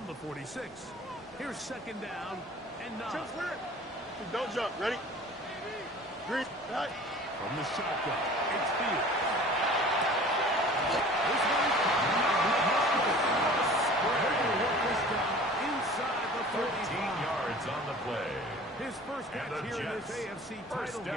from the 46. Here's second down and 9. Don't jump. Ready? Green. Right. From the shotgun, it's Fields. Inside the 13 yards on the play. His first catch here in this AFC title game,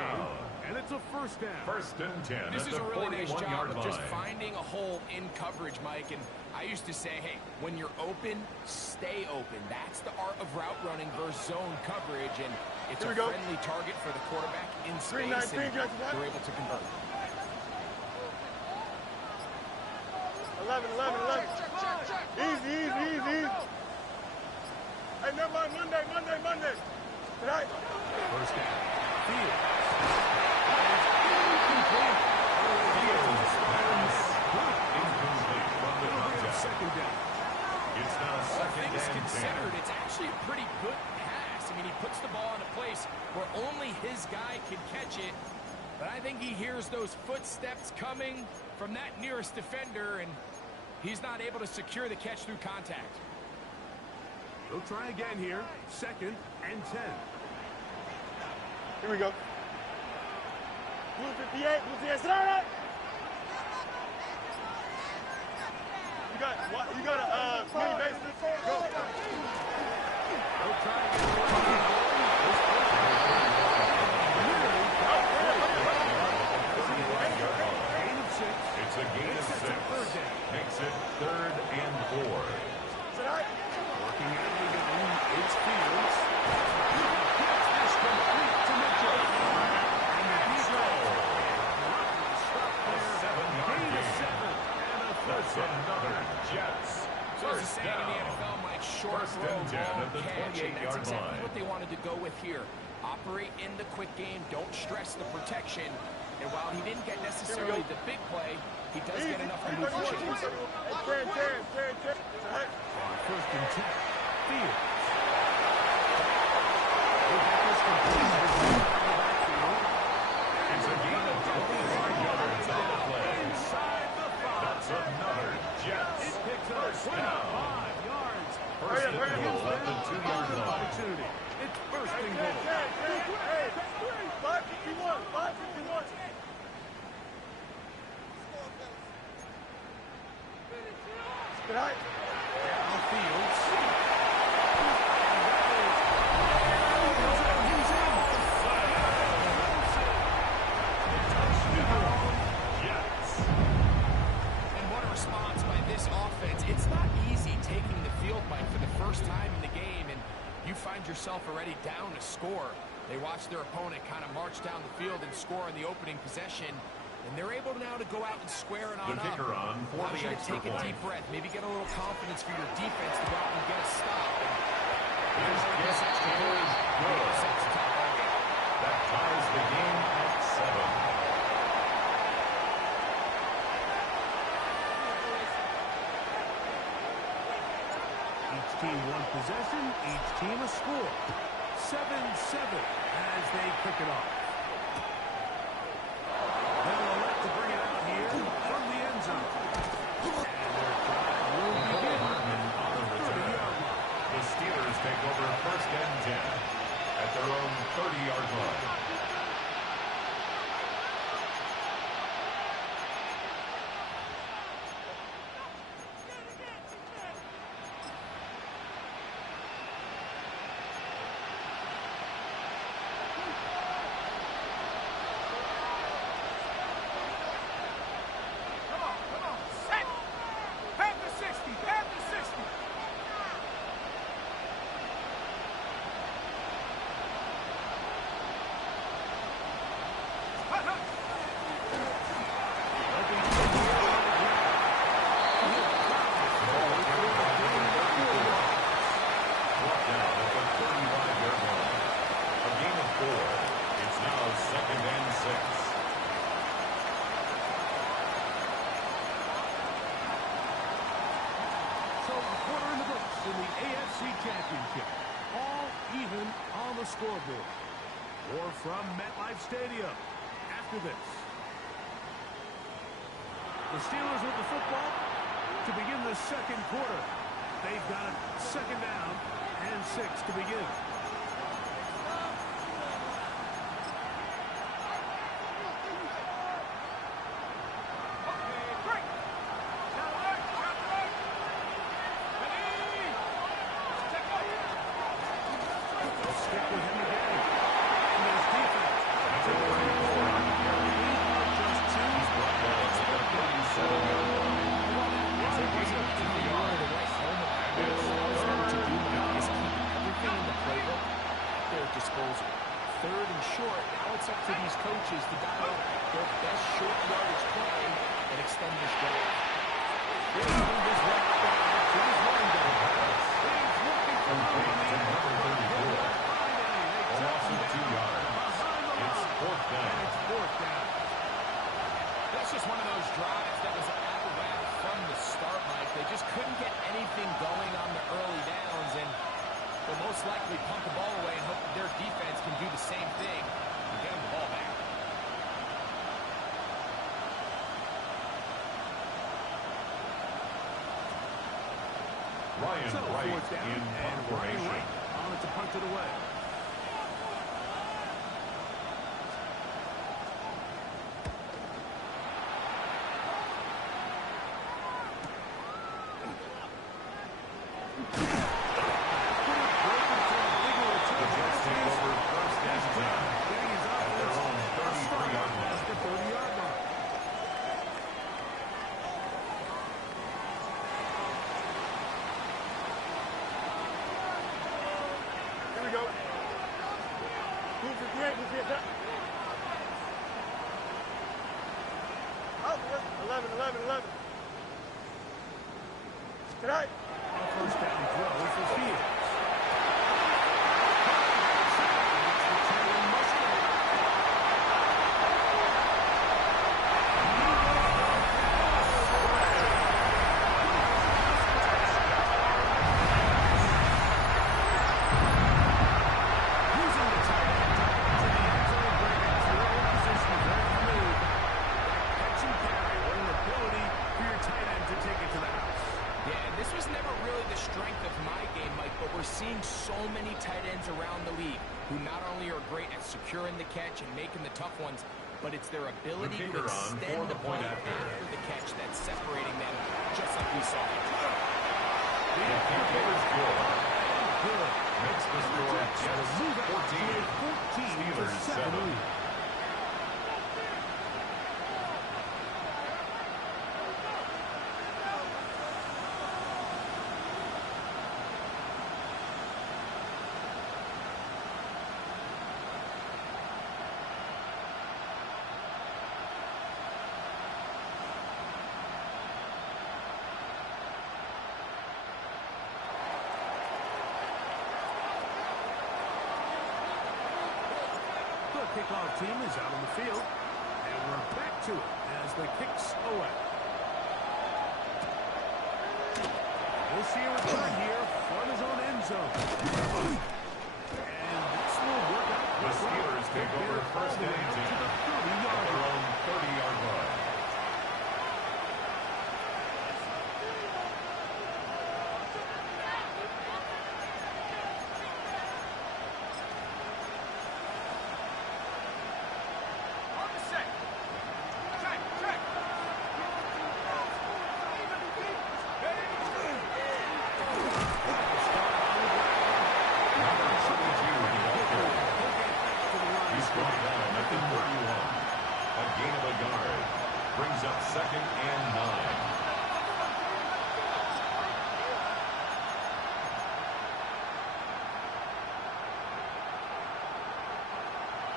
and it's a first down. First and 10. This is a really nice job of just line. finding a hole in coverage, Mike. And I used to say, hey, when you're open, stay open. That's the art of route running versus zone coverage, and it's a friendly target for the quarterback in space, and they're able to convert. 11. Easy. Hey, never mind. Monday. Tonight. First down. Fields. Incomplete from the contact. Second down. It's now second Things and 10. considered, it's actually a pretty good pass. I mean, he puts the ball in a place where only his guy can catch it. But I think he hears those footsteps coming from that nearest defender, and he's not able to secure the catch through contact. They'll try again here. Second and 10. Here we go. Blue 58. Sit down. You got a mini base. Go. They'll try again. It's a gain of 6. Makes it 3rd and 4. Working out of the gun, it's Fields. This complete to Mitchell. And the defense stop there. Gain of 7 and a first down. Another Jets. So as a saying in the NFL, Mike, short First throw, and 10 long at the catch, and that's 28-yard exactly line. what they wanted to go with here. Operate in the quick game, don't stress the protection. And while he didn't get necessarily the big play, he does get enough to move the chains. First and 10. Fields. It's a gain of 25 yards on the play. Inside the 5. That's another Jets. It picks up First down. 25 yards. First and goal at the 2-yard line. Opportunity. It's first and goal. Hey, 551. Tonight. Now Fields. And what a response by this offense. It's not easy taking the field, Mike, for the first time in the game, and you find yourself already down to score. They watch their opponent kind of march down the field and score in the opening possession, and they're able now to go out and square it on The kicker up. on for Want the you to extra take a point. deep breath, maybe get a little confidence for your defense to go out and get a stop. His kick is good. That ties the game at 7. Each team one possession, each team a score. 7-7 as they kick it off. They'll elect to bring it out here from the end zone. And their drive will begin on the 30-yard line. The Steelers take over first and 10 at their own 30-yard line. Championship. All even on the scoreboard. Or from MetLife Stadium after this. The Steelers with the football to begin the second quarter. They've got it second down and 6 to begin. Disposal. Third and short. Now it's up to these coaches to dial their best short yardage play and extend this drive. That's just one of those drives that was out of whack from the start, Mike. They just couldn't get anything going on the early downs, and they'll most likely punt the ball away and hope that their defense can do the same thing and get them the ball back. Ryan Wright in punt formation. On it to punt it away. Tonight. First down throw for Fields. Securing the catch and making the tough ones, but it's their ability to extend the point after the catch that's separating them, just like we saw. The kicker is good. Makes the score Jets 14, Steelers 7. Kickoff team is out on the field, and we're back to it as the kicks away. We'll see a return here for his own end zone. And this will work out. The Steelers take over first and 10 at their own 30-yard line.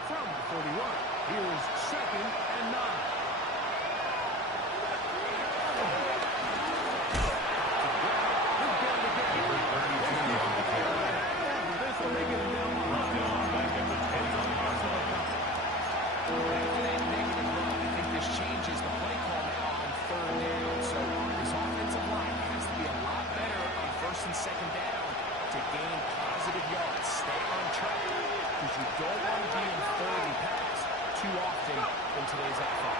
From the 41, here's second and 9. This will make it a down back at the 10 on the After that negative run, I think this changes the play call now on third down. So this offensive line has to be a lot better on first and second down to gain positive yards. Stay on track, because you don't want to be in third and pass too often in today's NFL.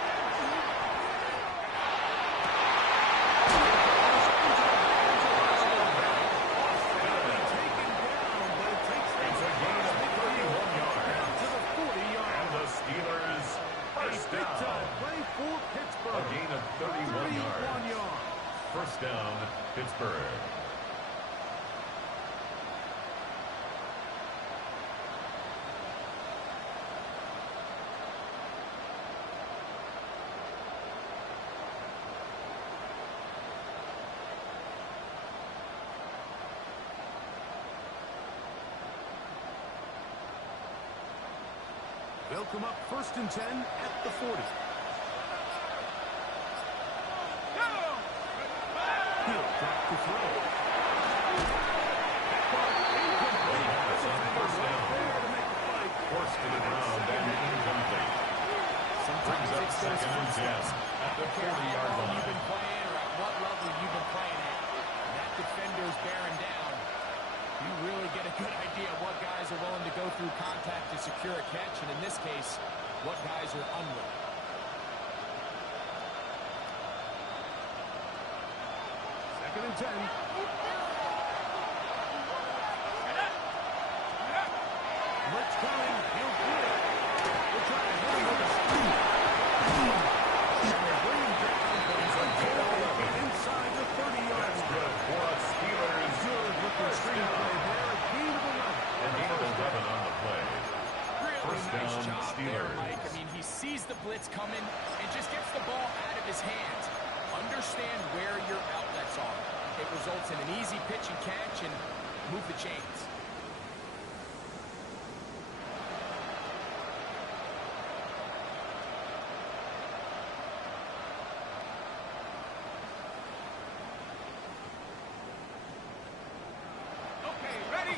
They'll come up 1st and 10 at the 40. He'll drop to throw. That ball incomplete. First down. There to make the fight. Forced to the ground and incomplete. Brings up 2nd and 10 at the 40-yard line. You've been playing or at what level you've been playing at. That defender's bearing down. You really get a good idea of what guys are willing to go through contact to secure a catch, and in this case, what guys are unwilling. Second and 10. Blitz coming. He'll clear it. They'll try to hit him with a screen. And they bring him down, but he's inside the 30-yard line. Good for us Steelers. Good looking screen play there. Gain of 11. And gain of 11 on the play. Really First nice down, job there, Steelers. Mike. I mean, he sees the blitz coming and just gets the ball out of his hands. Understand where your outlets are. It results in an easy pitch and catch and move the chains.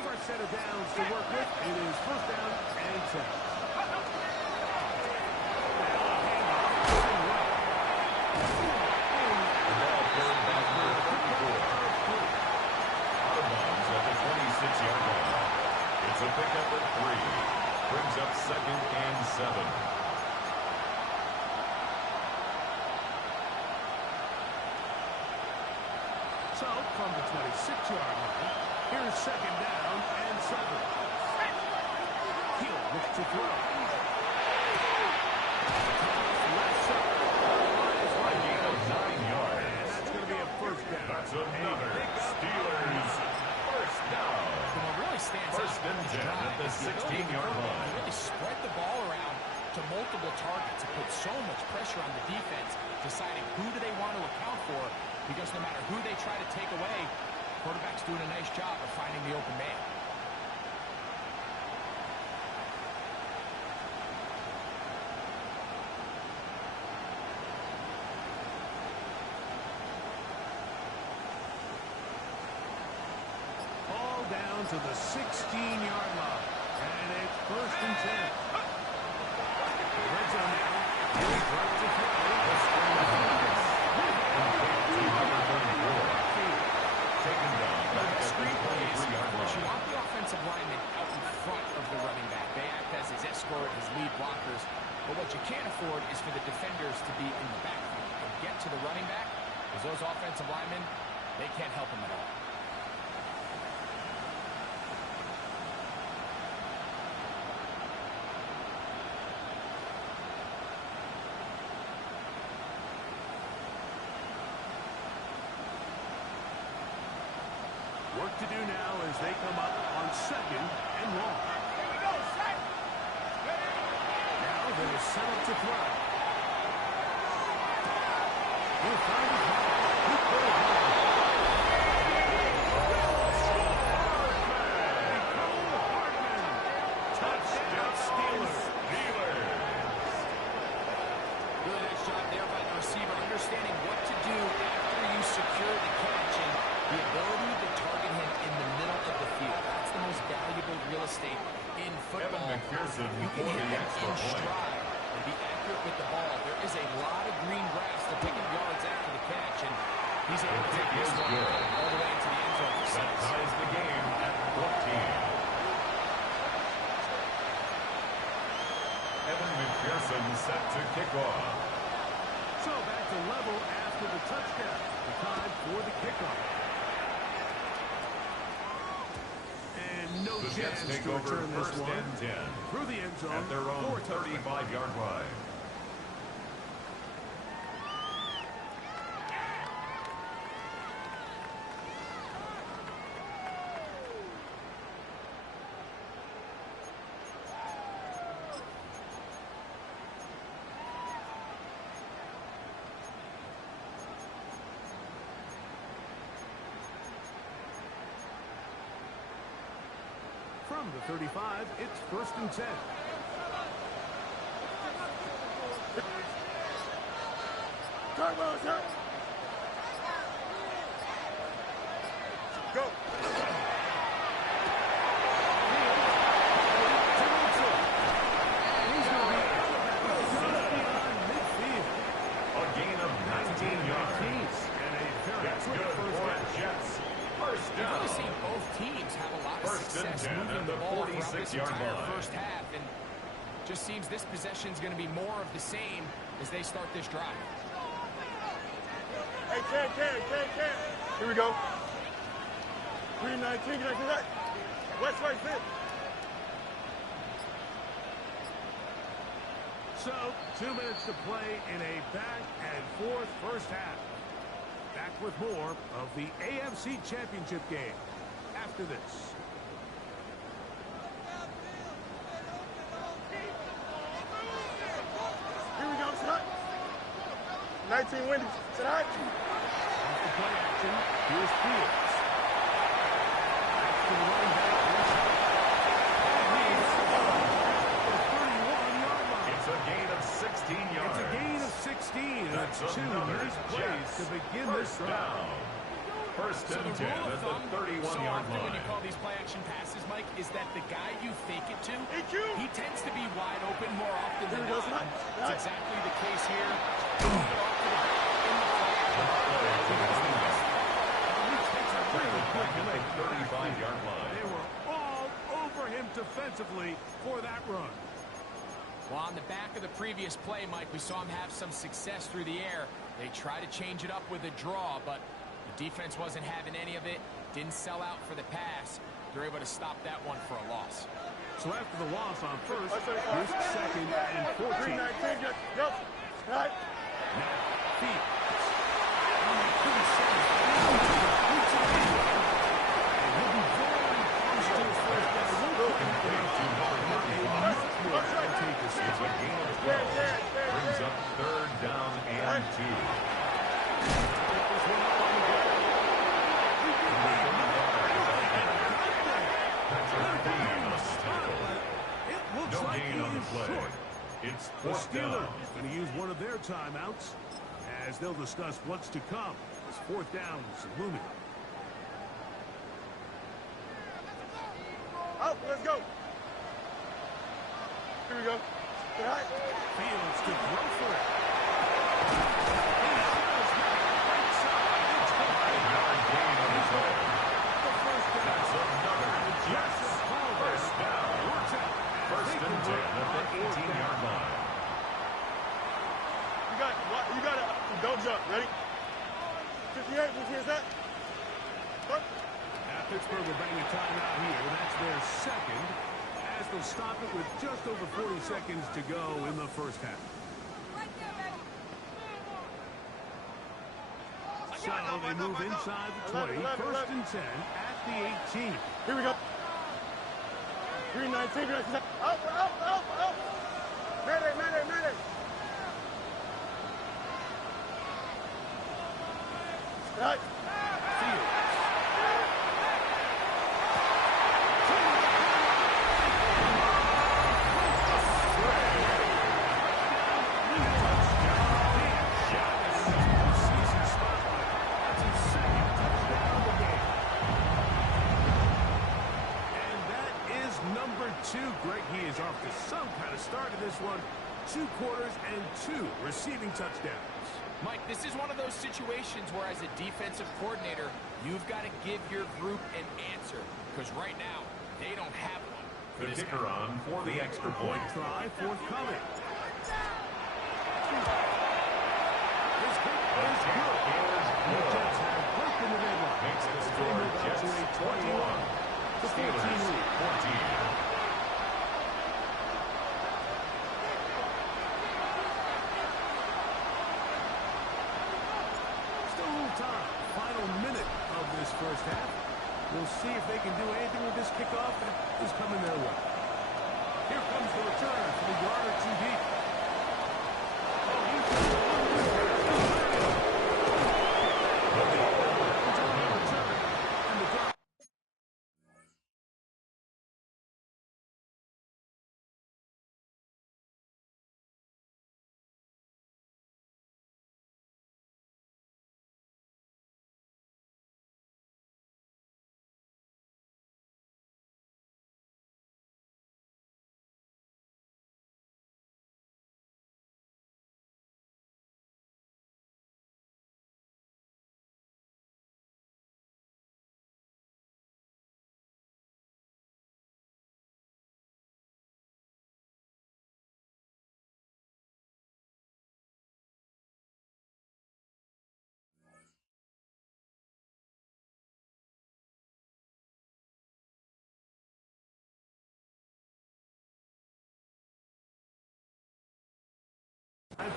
First set of downs to work with. It is 1st down and 10. The ball carried back to the 34. Out of bounds at the 26-yard line. It's a pickup at 3. Brings up 2nd and 7. So, from the 26-yard line, here's 2nd down and 7. He'll look to throw. Left side. A gain of 9 yards. And that's going to be a 1st down. That's another Steelers first down. What really stands First out and is 10 at the 16-yard line. They really spread the ball around to multiple targets and put so much pressure on the defense, deciding who do they want to account for, because no matter who they try to take away, quarterback's doing a nice job of finding the open man. Ball down to the 16-yard line. And it's 1st and 10. Red zone now. He'll drop to throw. Taken down back at the Screen plays, 23-yard line. you want the offensive lineman out in front of the running back. They act as his escort, his lead blockers. But what you can't afford is for the defenders to be in the backfield and get to the running back, because those offensive linemen, they can't help him at all. Work to do now as they come up on 2nd and long. Now they'll set up to throw. He'll find his man. He'll put it home. Touchdown Steelers. Really nice job there by the receiver, understanding what to do after you secure the catch and the ability to target him in the middle of the field. That's the most valuable real estate in football. Evan McPherson You can for hit the him extra in point. stride and be accurate with the ball. There is a lot of green grass to pick up yards after the catch, and he's able to take this one all the way into the end zone for That six. ties the game at 14. Evan McPherson set to kick off. So back to level after the touchdown. The time for the kickoff. And no The Jets chance take to over return this 1st one. and 10 Through the end zone at their own for a touchdown. 35-yard line. From the 35, it's 1st and 10. cartwheels, huh? Go. A gain of 19 yards. That's good for Jets. First You've really down. seen both teams have a lot of First and success 10 moving at the the ball throughout this 46-yard entire line. first half, and just seems this possession is going to be more of the same as they start this drive. Hey, Ken. Here we go. 319, get that to that. West right fit. So, 2 minutes to play in a back-and-forth first half. Back with more of the AFC Championship game after this. Here we go, shot. 19 Wendy's. Shot. Off the play action, here's Fields. Back to the running back. And he's at the 31-yard line. It's a gain of 16 yards. It's a gain of 16, and That's it's 2 another nice plays Jets. to begin this First drive. down. First So and the 10 rule of at the thumb, so 31-yard often when you line. call these play-action passes, Mike, is that the guy you fake it to, EQ. he tends to be wide open more often than Here we go, not. Scott. It's exactly the case here. Move it off to the back in the play. He takes a really Back good at leg. the 35-yard line. They were all over him defensively for that run. Well, on the back of the previous play, Mike, we saw him have some success through the air. They tried to change it up with a draw, but the defense wasn't having any of it. Didn't sell out for the pass. They're able to stop that one for a loss. So after the loss on first, here's second and 14. 319, go. Shot. Now, Fields. And they couldn't send it. And he'll be very close to his first down. It's a gain of 12. Brings up third down and 2. That's a gain of tackle. It looks No like gain he on the is play. short. It's The fourth down. Steelers going to use one of their timeouts as they'll discuss what's to come as fourth downs looming. Out, let's go. Here we go. Shot. Fields to throw for it. Five-yard gain on the play. The first down. That's another Jets. First down. Works out. First and 10 at the 18-yard line. You got it. Don't jump. Ready? 58, which is that? What? Now Pittsburgh will bang a timeout here. That's their second, as they'll stop it with just over 40 seconds to go in the first half. So they move inside the 20, first and 10 at the 18. Here we go. 319, out. Mayday. Right. Fields. Season spotlight. That's his second touchdown of the game. And that is number 2. Greg, he is off to some kind of start in this one. 2 quarters and 2 receiving touchdowns. Mike, this is one of those situations where as a defensive coordinator, you've got to give your group an answer. Because right now, they don't have one. The kicker on for the extra point. Try forthcoming. His kick is good. The Jets have broken the deadline. Makes the They score move out Jets to a 21 to 14 Steelers lead. 14. Still a little time. Final minute of this first half. We'll see if they can do anything with this kickoff that is coming their way. Here comes the return for the yard or 2 deep.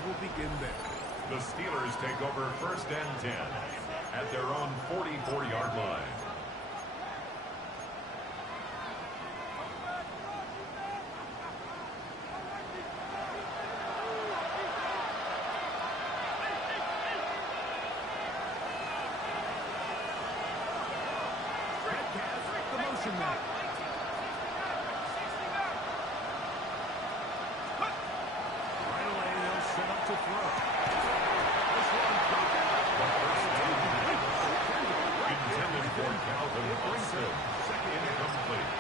will begin there. The Steelers take over 1st and 10 at their own 44-yard line. The motion man. Right away, they'll set up to throw. This one Intended for Calvin Austin. Incomplete.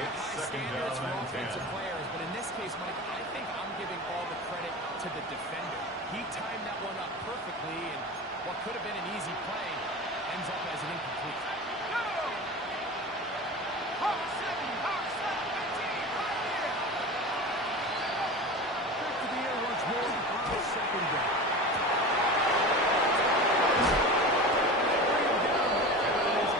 It's second down and 10. Players, but in this case, Mike, I think I'm giving all the credit to the defender. He timed that one up perfectly, and what could have been an easy play ends up as an incomplete. back to the air once more on second down.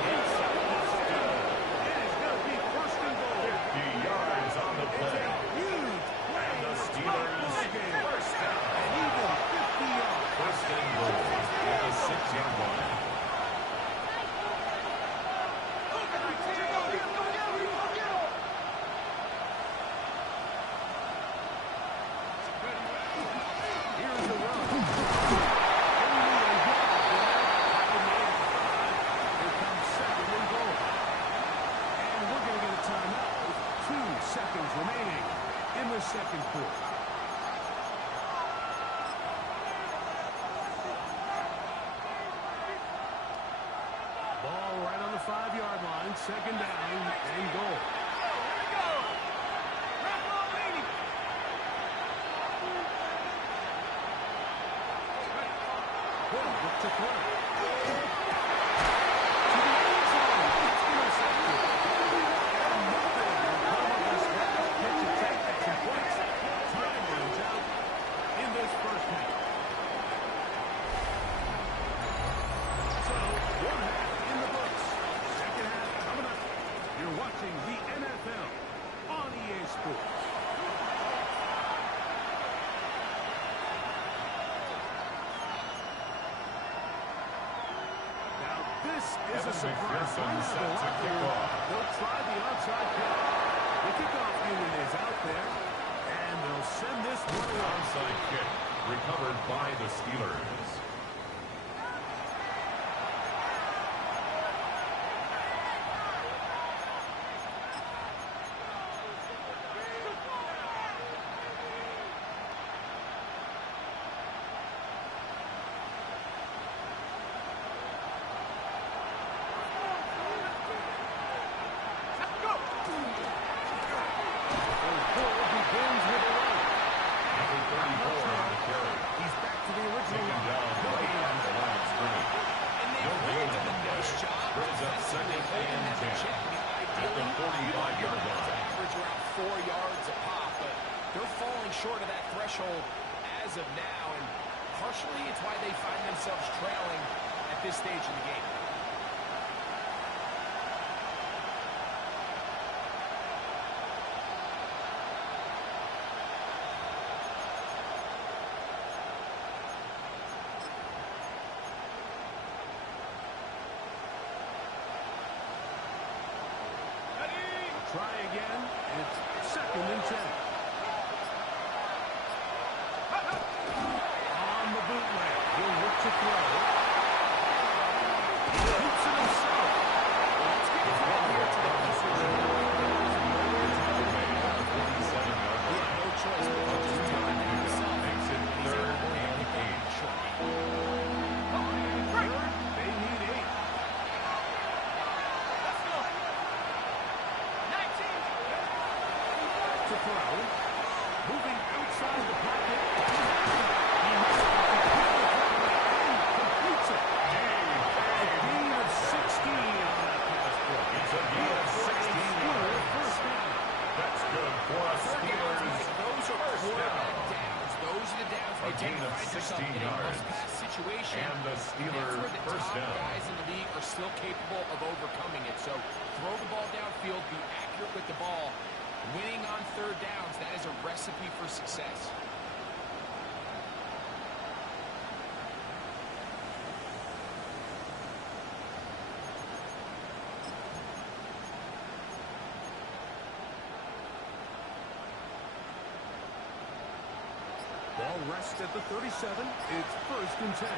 It is going to be first and goal. 50 yards on the play. Huge play. And the Steelers first down. And even 50 yards. First and goal at the 6-yard line. Here's the run. Here comes second and goal. And we're going to get a timeout with 2 seconds remaining in the second quarter. Ball right on the 5-yard line. Second down and goal. Look to throw. To the end zone. It's intercepted. And nothing will come of this last pitch attack at some points. Time runs out in this first half. So, 1 half in the books. Second half coming up. You're watching the NFL on EA Sports. This is a surprise. They'll try the onside kick. The kickoff unit is out there, and they'll send this one along. Onside kick recovered by the Steelers. As of now, and partially it's why they find themselves trailing at this stage of the game. Try again. It's second and 10. On the bootleg, he'll look to throw. He keeps it himself. Let's get it right here to the message. He had no choice but to just take it down himself. Makes it 3rd and 8. Third, they need 8. To throw. Moving outside the pocket. He makes it. Completes it. A gain of 16 on that pass play. It's a gain of 16 yards. First down. That's good for a Steelers. Those are First quarterback down. downs. Those are the downs A where you gain of find yourself 16 in a yards. must-pass situation. And the Steelers That's where the first top down. guys in the league are still capable of overcoming it. So throw the ball downfield, be accurate with the ball. Winning on 3rd downs, that is a recipe for success. rest at the 37. It's 1st and 10.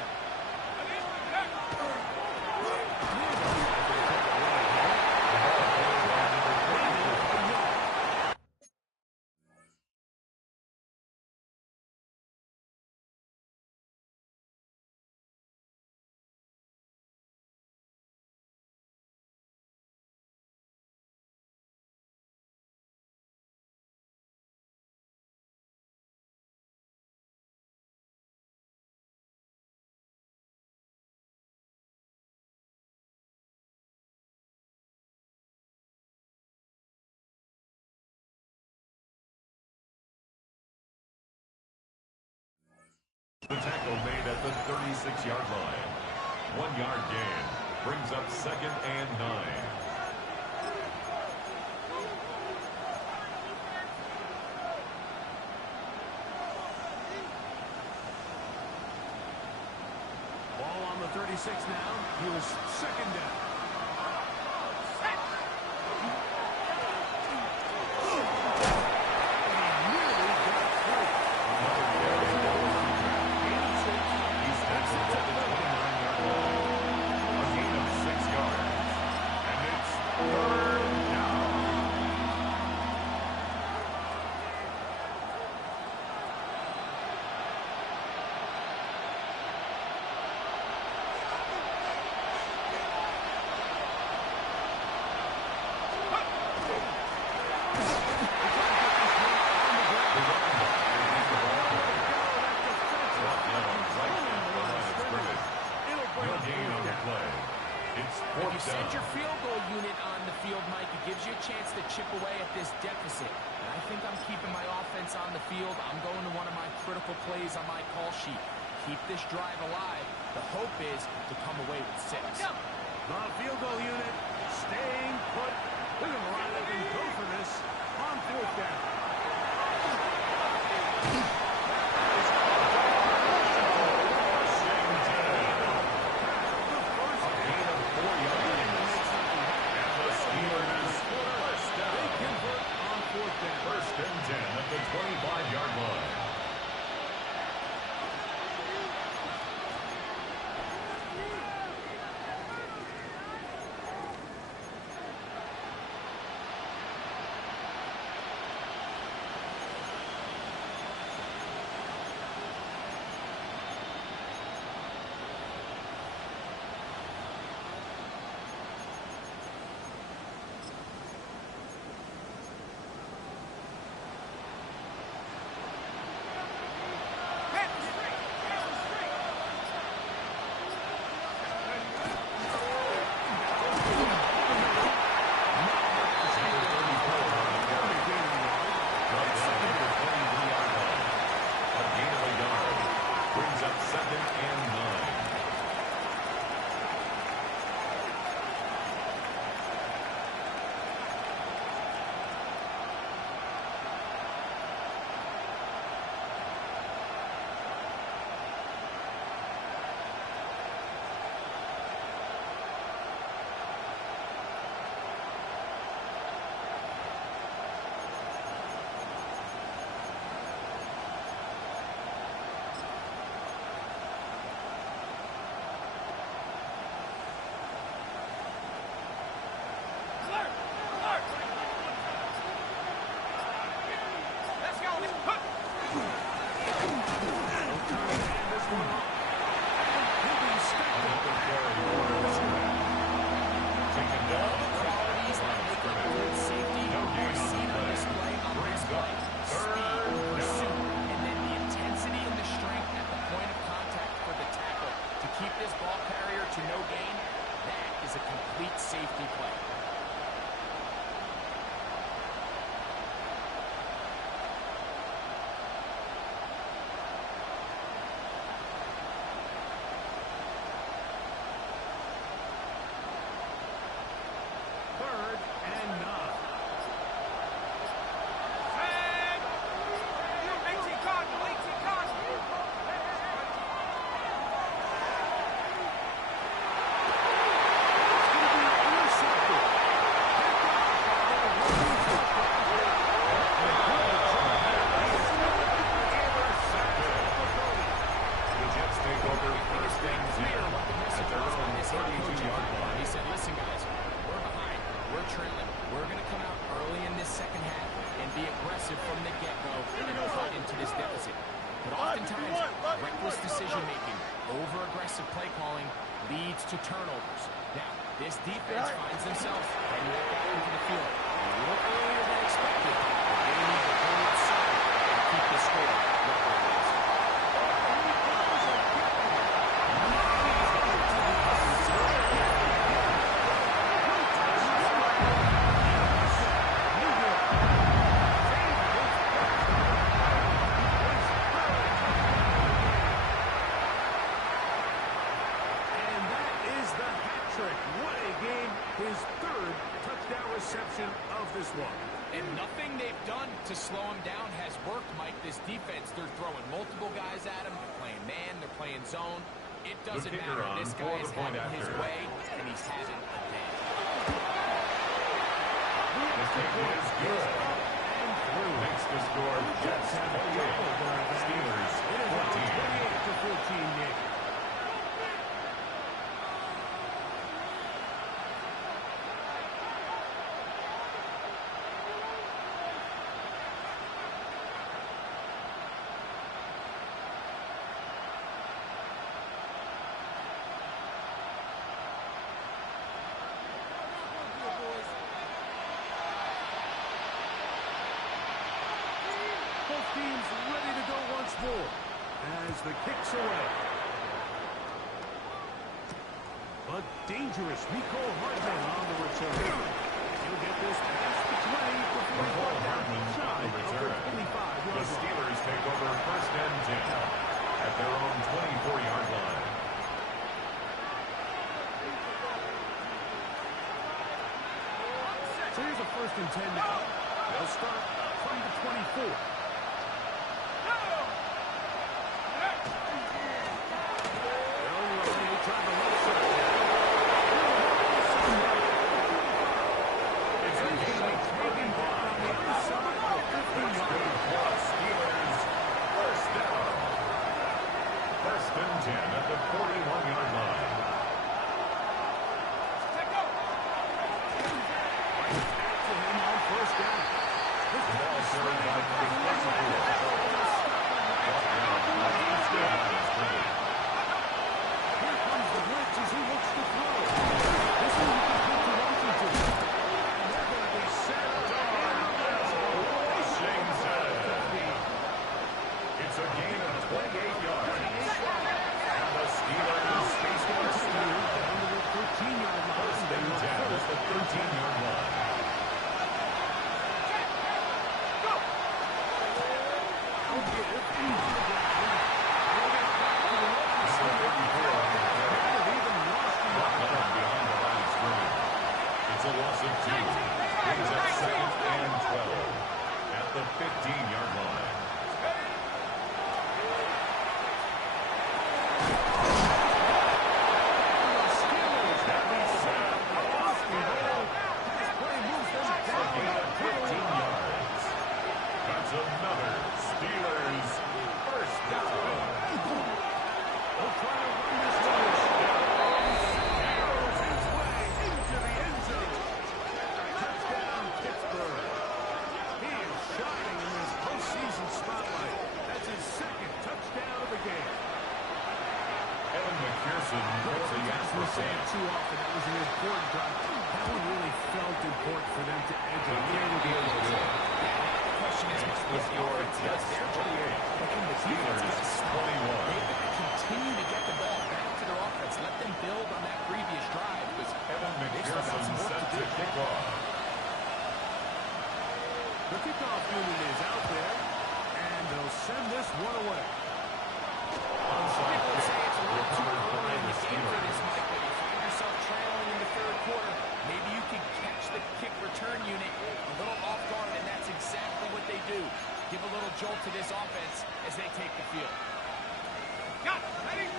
The tackle made at the 36-yard line. 1-yard gain. Brings up 2nd and 9. Ball on the 36 now. Here's 2nd down. If you send your field goal unit on the field, Mike, it gives you a chance to chip away at this deficit. And I think I'm keeping my offense on the field. I'm going to one of my critical plays on my call sheet. Keep this drive alive. The hope is to come away with 6. The field goal unit staying put. They're going to line up and go for this on 4th down. First and 10 at the 25-yard line. aggressive from the get-go and cut into this deficit. But oftentimes, reckless decision-making, over-aggressive play calling leads to turnovers. Now, this defense finds themselves heading back out into the field a little earlier than expected, but they need to hold it solid and keep the score right where it is. His third touchdown reception of this one. And nothing they've done to slow him down has worked, Mike. This defense, they're throwing multiple guys at him. They're playing man, they're playing zone. It doesn't matter. This guy is having his way, and he's having a day. The kick is good. Makes the score Jets have a win. Steelers 28-14 game. Both teams ready to go once more as the kick's away. A dangerous Nico Hartman on the return. He'll get this past the 20 before he's brought down shy of the 25-yard line. The Steelers take over first and 10 at their own 24-yard line. So here's a first and 10 now. They'll start from the 24. It's a loss of 2. Brings up second and 12 at the 15-yard line. That's another Steelers first down. They'll try to run this one. Barrels his way into the end zone. Touchdown, Pittsburgh. He is shining in this postseason spotlight. That's his second touchdown of the game. Evan McPherson for the We're saying Astros. too often that was an important drive. That one really felt important for them to edge a little bit closer. The question is, The score is does their job? And the defense has to stop. 21. They've got to continue to get the ball back to their offense. Let them build on that previous drive. Because Evan they've still got McPherson some work set to to do. kick off. The kickoff unit is out there, and they'll send this one away. Onside People kick say it's a little too recovered early by in the the game for this, Steelers. Mike, but you find yourself trailing in the third quarter. Maybe you can catch the kick return unit a little off guard, and that's exactly what they do. Give a little jolt to this offense as they take the field. Got it. Ready?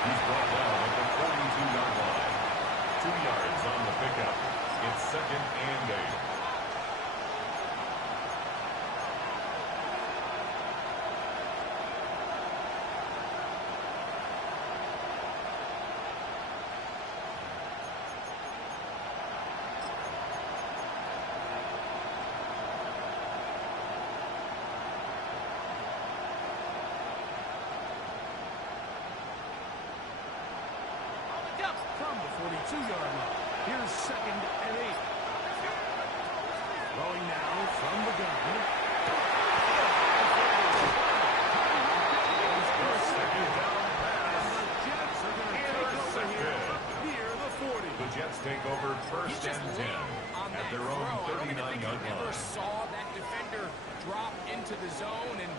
He's brought down at the 42-yard line. 2 yards on the pickup. It's second and 8. 2-yard line. Here's 2nd and 8. Throwing now from the gun. Second down pass. The Jets are going to take over here near the 40. The Jets take over first and 10 at their own 39-yard Never line. saw that defender drop into the zone and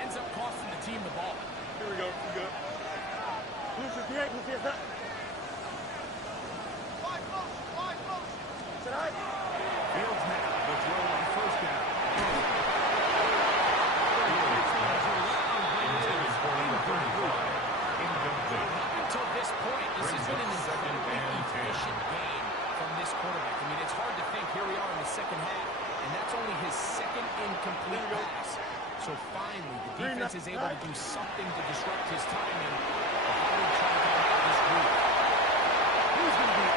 ends up costing the team the ball. Here we go. We go. Blue 58. Blue 58. Sit high. Fields now. The throw on first down. Intended for number 35. Incomplete. Until this point, this has Brings been an up second incredibly and 10. efficient game from this quarterback. I mean, it's hard to think here we are in the second half, and that's only his second incomplete pass. So finally, the defense is able to do something to disrupt his timing. Finally trying to get out of this group. Who's going to be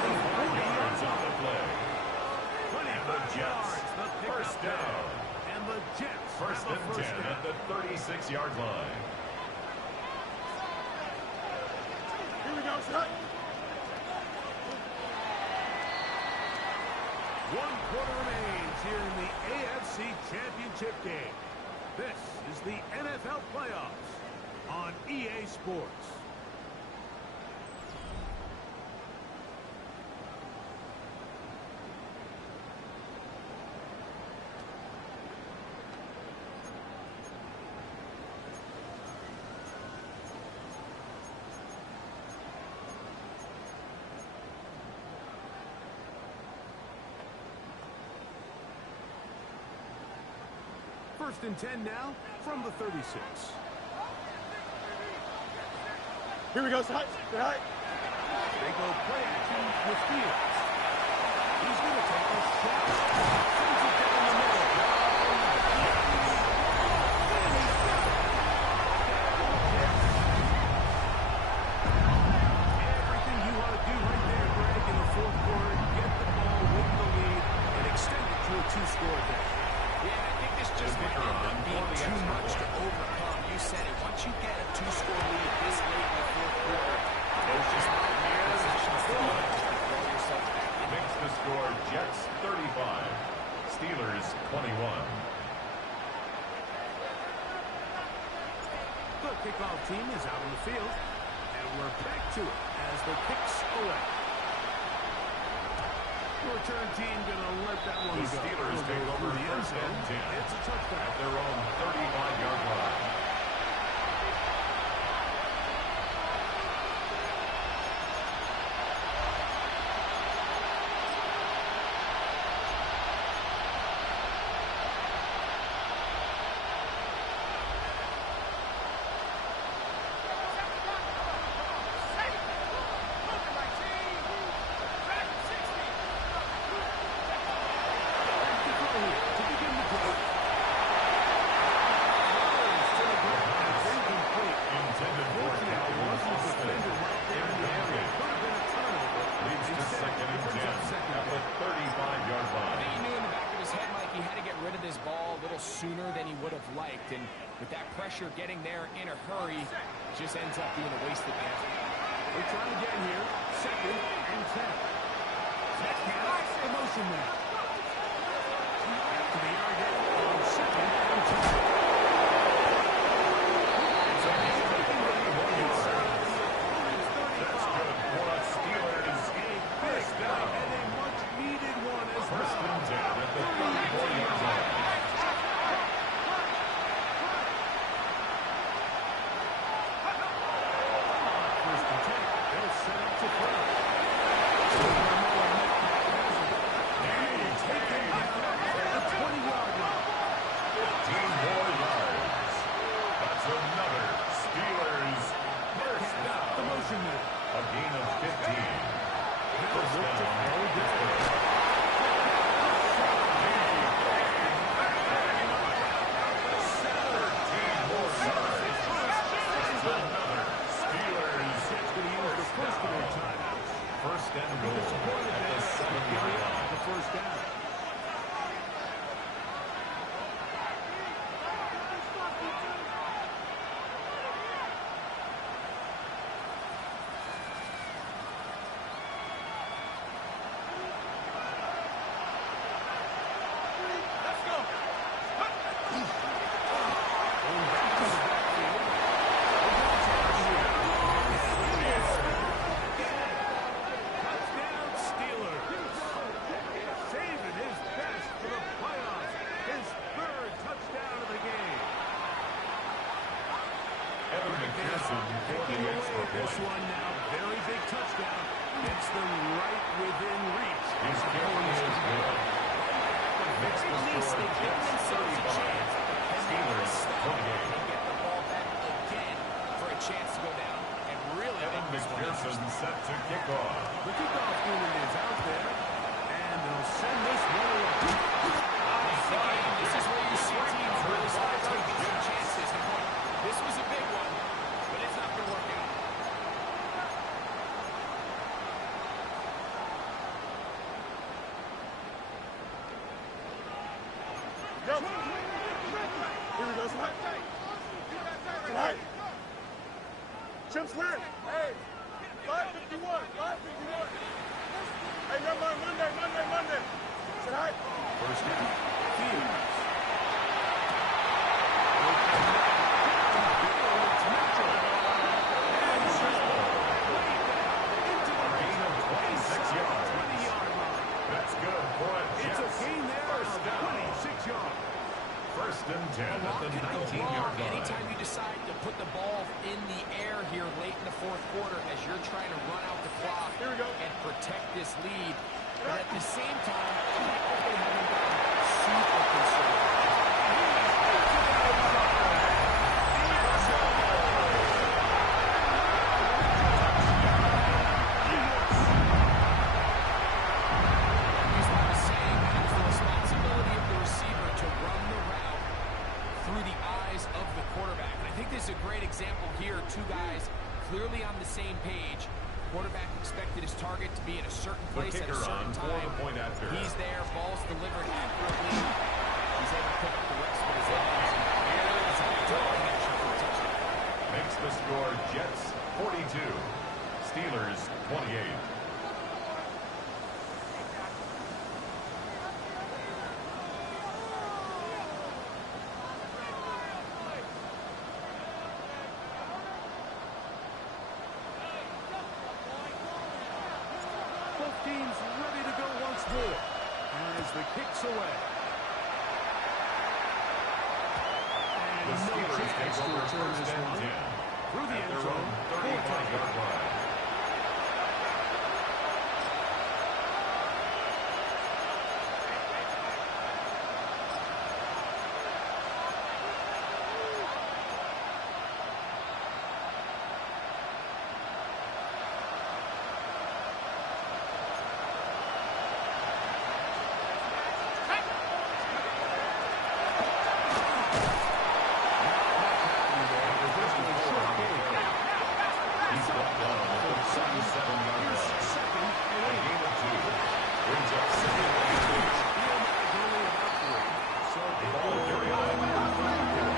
40 yards on the play. And the Jets, first down. And the Jets First have a and 10 at the 36-yard line. Here we go. Sit high. 1 quarter remains here in the AFC Championship game. This is the NFL Playoffs on EA Sports. First and 10 now from the 36. Here we go. Sit high. Sit high. They go play action with Fields. He's going to take a shot. Sends it down the middle. Everything you want to do right there, Greg, in the fourth quarter. Get the ball, win the lead, and extend it to a 2-score game. Yeah, I think this just might end up being too much to overcome. You said it. Once you get a 2-score lead this late in the fourth quarter, there's just not many possessions to throw yourself back in. Makes the score Jets 35, Steelers 21. The kickoff team is out on the field, and we're back to it as the kicks away. The return team going to let that one The go. Steelers take over the end first and zone. 10 It's a touchdown. at their own 35-yard line. Sooner than he would have liked, and with that pressure getting there in a hurry, it just ends up being a wasted pass. They're trying to get here. 2nd and 10. Metcalf, the motion man. To the area on 2nd and 10. That's good for us Steelers. First down. And a much-needed one as well. First and 10 at the 34-yard line. This point. one now, very big touchdown. Gets them right within reach. His carry is good. Makes the score Jets 35. Steelers 28. And get the ball back again for a chance to go down and really Evan make this one McPherson set to kick off. The kickoff unit is out there, and they'll send this one away. This is where you see teams really start taking some chances. This was a big one, but it's not going to work out. Go. Here we go, Slide. Slide. Chip's weird. Hey, 551. 551. Hey, never mind. Monday. Say hi. First down. Fields. Gain of 26 yards. 20-yard line. That's good for a It's Jets. a gain there First of down. 26 yards. First and 10 A at lot the can go 19-yard wrong anytime line. you decide to put the ball in the air here late in the fourth quarter as you're trying to run out the clock Here we go. and protect this lead. But at the same time, I hope they haven't gotten super conservative. Here's what I was saying. It's the responsibility of the receiver to run the route through the eyes of the quarterback. And I think this is a great example here. Two guys clearly on the same page. Quarterback expected his target to be in a certain The place at a kicker certain on for time. the point after. He's there. Ball's delivered accurately. He's able to pick up the rest with his hands. And it's a good connection for a touchdown. Makes the score Jets 42. Steelers 28. Both teams ready to go once more as the kick's away. The And no Steelers chance take to over return first this and one 10 through the at end their zone. own for 35-yard line. He's brought down at the 77-yard line. Second A and 8. gain of 2 brings up second and 8. The ball carried on at 34.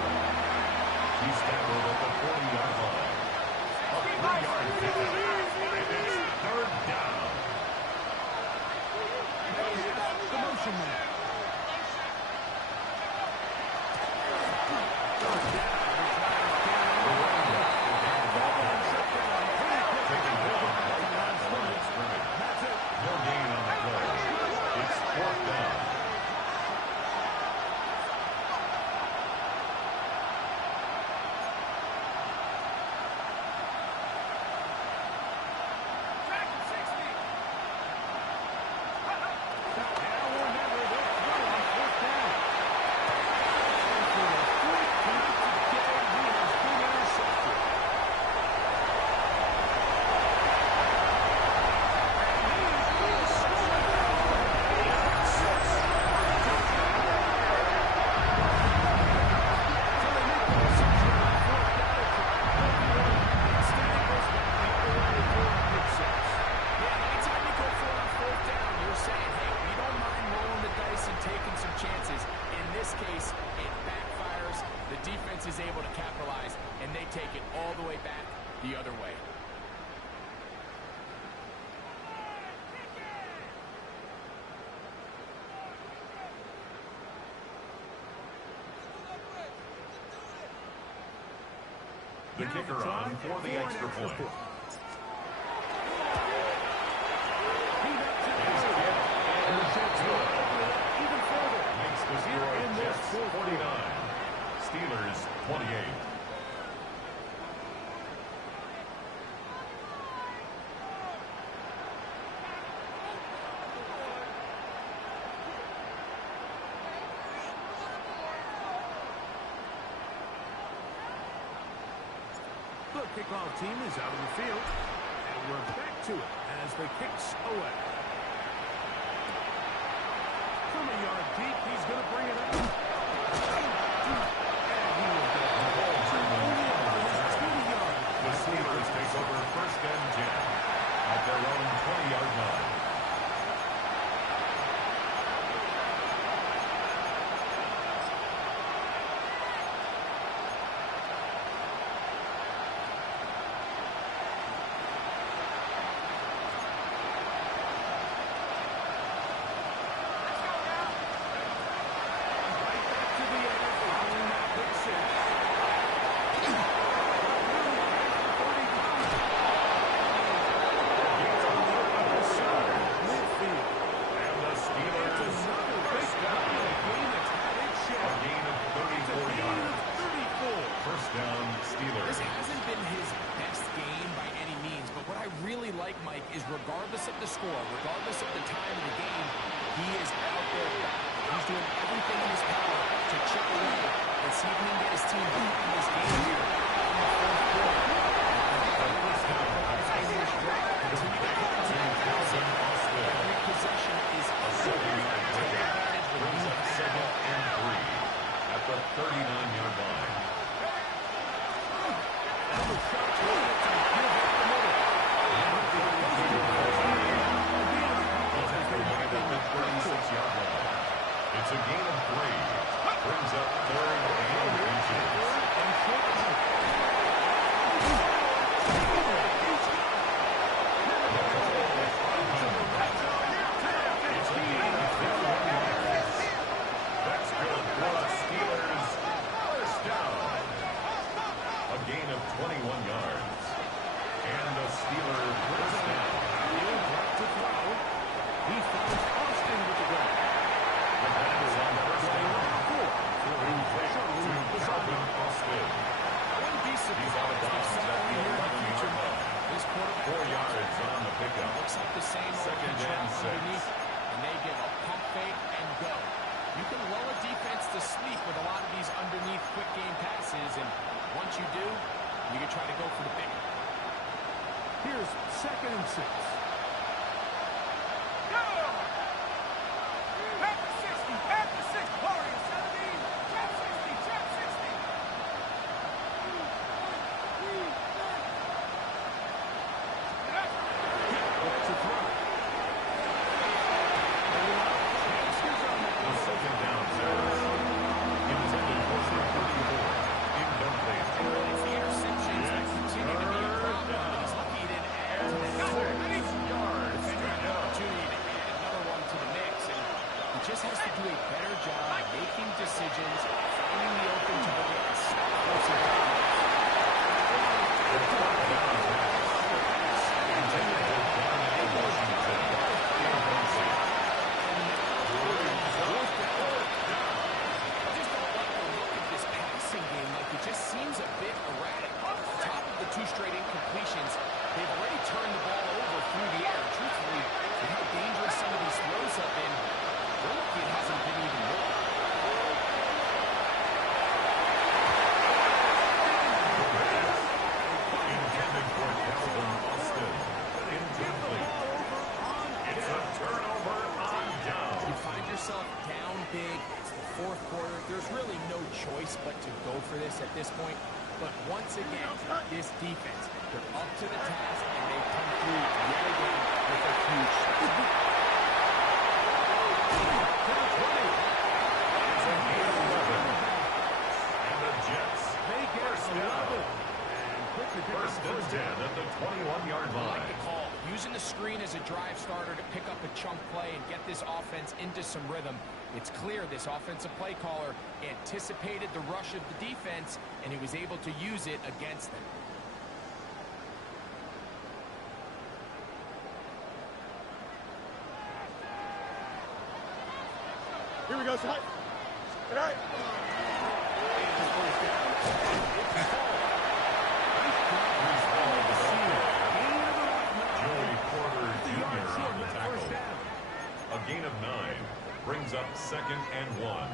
He's tackled at the 40-yard line. A 3-yard pickup. And it's third down. The motion man. Taking down right at the line of scrimmage. No gain on the play. It's fourth down. Anytime you go for it on fourth down, you're saying, hey, we don't mind rolling the dice and taking some chances. In this case, it backfires. The defense is able to capitalize, and they take it all the way back the other way. The kicker on for the extra point. His kick is good. Makes the score Jets 49. Steelers 28. The kickoff team is out of the field. And we're back to it as the kick's away. From a yard deep, he's going to bring it up. And he will get the ball to only about his 20-yard. The Steelers take over first and 10 at their own 20-yard line. Regardless of the score, regardless of the time of the game, he is out there battling. He's doing everything in his power to chip away and see if he can get his team back in this game here in the fourth quarter. Every possession is a brings up second and 3 at the 39-yard line. It's a gain of 3. Brings up third and inches. That's good for the Steelers. First down. A gain of 21 yards. And a Steeler first down. To throw. He finds Austin with the grab. The Badgers on first down. Austin. He's out of bounds at the 11-yard line. This quarter, 4 yards on the pickup. looks like the same Second and 6. underneath, and they give a pump fake and go. You can lull a defense to sleep with a lot of these underneath quick game passes, and once you do, you can try to go for the big one. Here's second and 6. Just has to do a better job making decisions, finding the open target, and stop forcing just seems a bit erratic. On top of the 2 straight incompletions, they've already turned the ball over through the air. Truthfully, with how dangerous some of these throws have been, we're lucky it hasn't been even more. Intended for Calvin Austin. Incomplete. It's a turnover on down. You find yourself down big. It's the fourth quarter. There's really no choice but to go for this at this point. But once again, this defense, they're up to the task, and they come through yet again with a huge stop. It's a gain of 11. And the Jets, They get first down. 11. And quickly pick up First the and 10 at the 21-yard I like line. the call. Using the screen as a drive starter to pick up a chunk play and get this offense into some rhythm. It's clear this offensive play caller anticipated the rush of the defense, and he was able to use it against them. Here we go, Shot. Good night. Joey Porter Jr. on the tackle. A gain of 9 brings up second and 1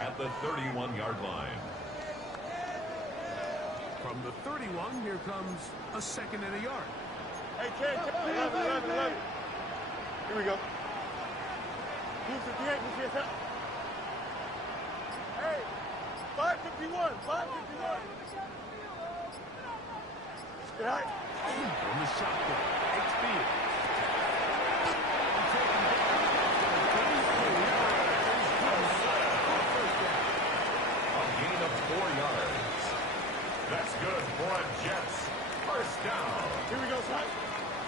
at the 31-yard line. From the 31, here comes a second and a yard. Hey, 11. Here we go. Move 58, move here, set. Hey, 551. Good night. From the shotgun, it's Fields. A gain of 4 yards. That's good for a Jets first down. Here we go, son.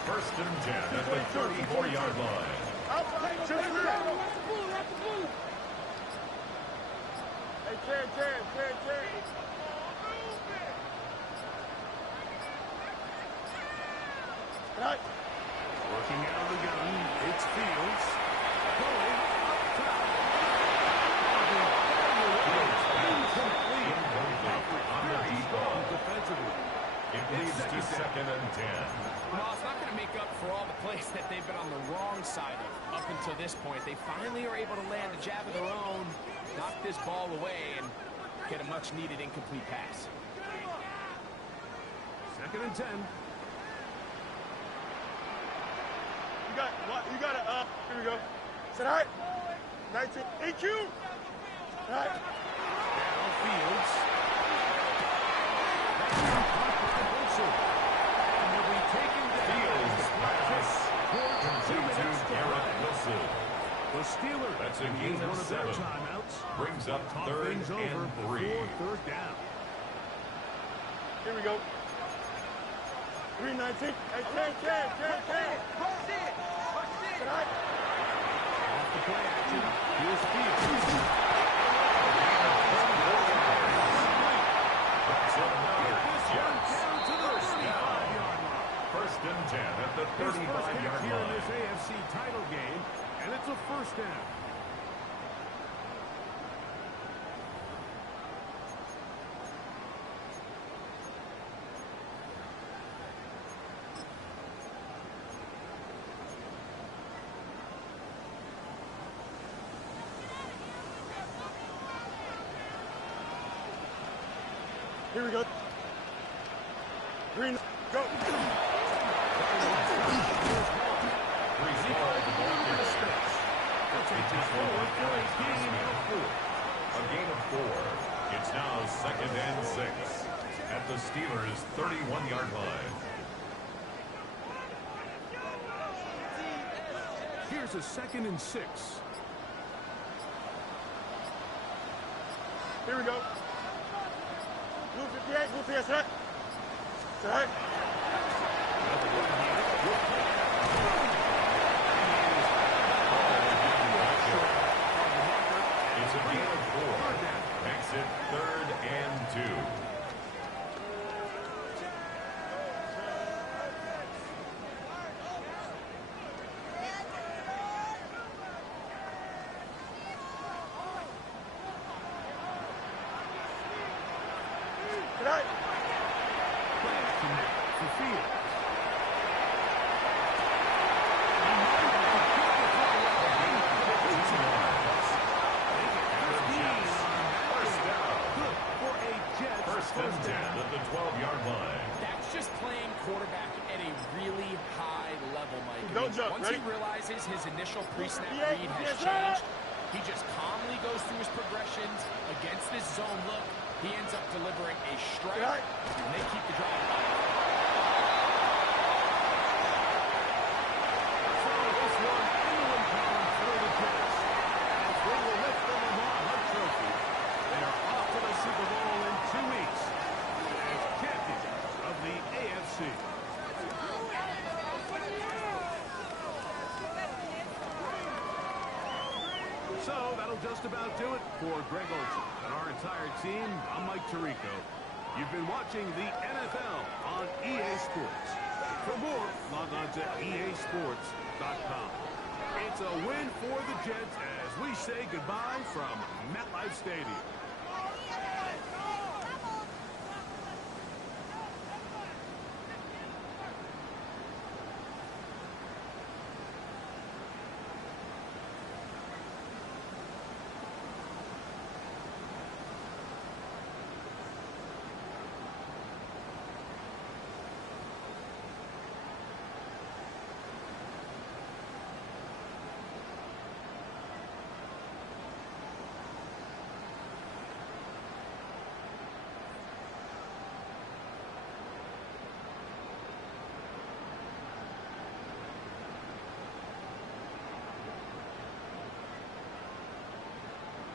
First and 10 at the 34-yard line. Outside, just Hey, Ken. Right. Working out of the gun, it's Fields. Going up top. Incomplete on the deep ball. Defensively. It leads to second and 10. No, it's not going to make up for all the plays that they've been on the wrong side of up until this point. They finally are able to land a jab of their own, knock this ball away, and get a much-needed incomplete pass. Second and 10. You got it. Here we go. Sit high. 19. EQ. Right. Now Fields. And will be taken down. Fields pass. Complete to Garrett Wilson. The Steelers. That's a gain of one of their 7. timeouts. Brings up Talk third things over and 3. before third down. Here we go. 319. Hey, Ken. Sit high. Off the play action. Here's Fields. First and 10 at the 35-yard here in line. this AFC title game, and it's a first down. Here we go. Green. Go. A gain of 4. It's now second and 6 at the Steelers' 31-yard line. Here's a second and 6. Here we go. Move 58. Move here, set. Set. It's a gain of 4. Makes it third and 2. Good night. For Fields. First and 10 at the 12-yard line. That's just playing quarterback at a really high level, Mike. Don't jump. Once Ready? he realizes his initial pre-snap Yeah, read has yes, changed, he just calmly goes through his progressions against this zone look. He ends up delivering a strike, Right. and they keep the drive alive. So this one, anyone can throw the Jets. As they will lift the Lamar Hunt Trophy. They are off to the Super Bowl in 2 weeks as champions of the AFC. So that'll just about do it for Greg Olsen and our entire team. I'm Mike Tirico. You've been watching the NFL on EA Sports. For more, log on to easports.com. It's a win for the Jets as we say goodbye from MetLife Stadium.